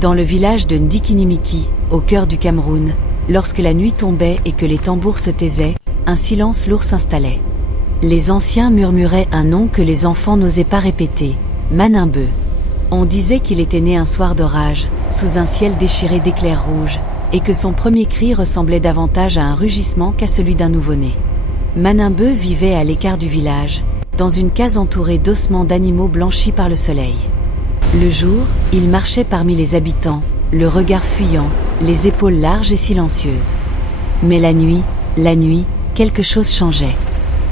Dans le village de Ndikinimiki, au cœur du Cameroun, lorsque la nuit tombait et que les tambours se taisaient, un silence lourd s'installait. Les anciens murmuraient un nom que les enfants n'osaient pas répéter, Manimbe. On disait qu'il était né un soir d'orage, sous un ciel déchiré d'éclairs rouges, et que son premier cri ressemblait davantage à un rugissement qu'à celui d'un nouveau-né. Manimbe vivait à l'écart du village, dans une case entourée d'ossements d'animaux blanchis par le soleil. Le jour, il marchait parmi les habitants, le regard fuyant, les épaules larges et silencieuses. Mais la nuit, quelque chose changeait.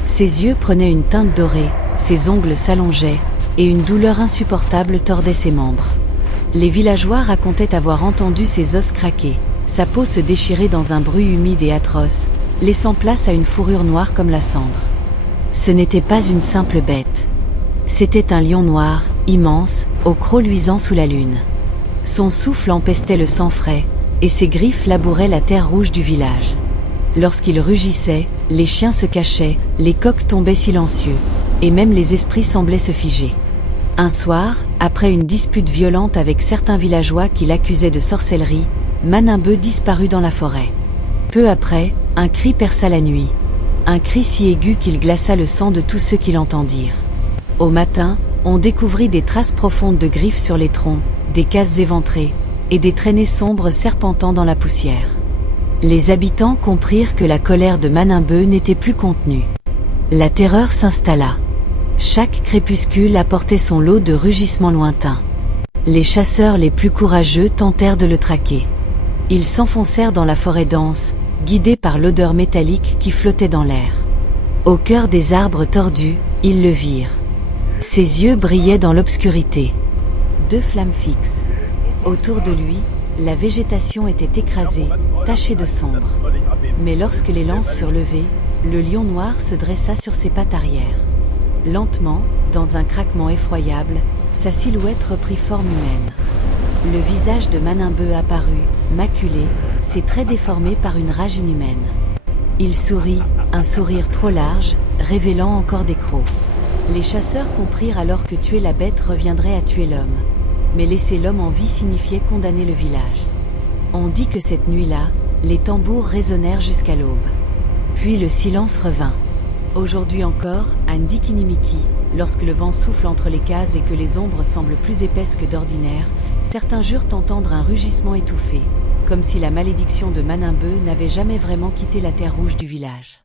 Ses yeux prenaient une teinte dorée, ses ongles s'allongeaient, et une douleur insupportable tordait ses membres. Les villageois racontaient avoir entendu ses os craquer, sa peau se déchirer dans un bruit humide et atroce, laissant place à une fourrure noire comme la cendre. Ce n'était pas une simple bête. C'était un lion noir, immense, aux crocs luisants sous la lune. Son souffle empestait le sang frais, et ses griffes labouraient la terre rouge du village. Lorsqu'il rugissait, les chiens se cachaient, les coqs tombaient silencieux, et même les esprits semblaient se figer. Un soir, après une dispute violente avec certains villageois qui l'accusaient de sorcellerie, Manimbe disparut dans la forêt. Peu après, un cri perça la nuit. Un cri si aigu qu'il glaça le sang de tous ceux qui l'entendirent. Au matin, on découvrit des traces profondes de griffes sur les troncs, des cases éventrées, et des traînées sombres serpentant dans la poussière. Les habitants comprirent que la colère de Manimbe n'était plus contenue. La terreur s'installa. Chaque crépuscule apportait son lot de rugissements lointains. Les chasseurs les plus courageux tentèrent de le traquer. Ils s'enfoncèrent dans la forêt dense, guidés par l'odeur métallique qui flottait dans l'air. Au cœur des arbres tordus, ils le virent. Ses yeux brillaient dans l'obscurité. 2 flammes fixes. Autour de lui, la végétation était écrasée, tachée de sombre. Mais lorsque les lances furent levées, le lion noir se dressa sur ses pattes arrière. Lentement, dans un craquement effroyable, sa silhouette reprit forme humaine. Le visage de Manimbe apparut, maculé, ses traits déformés par une rage inhumaine. Il sourit, un sourire trop large, révélant encore des crocs. Les chasseurs comprirent alors que tuer la bête reviendrait à tuer l'homme. Mais laisser l'homme en vie signifiait condamner le village. On dit que cette nuit-là, les tambours résonnèrent jusqu'à l'aube. Puis le silence revint. Aujourd'hui encore, à Ndikinimiki, lorsque le vent souffle entre les cases et que les ombres semblent plus épaisses que d'ordinaire, certains jurent entendre un rugissement étouffé, comme si la malédiction de Manimbe n'avait jamais vraiment quitté la terre rouge du village.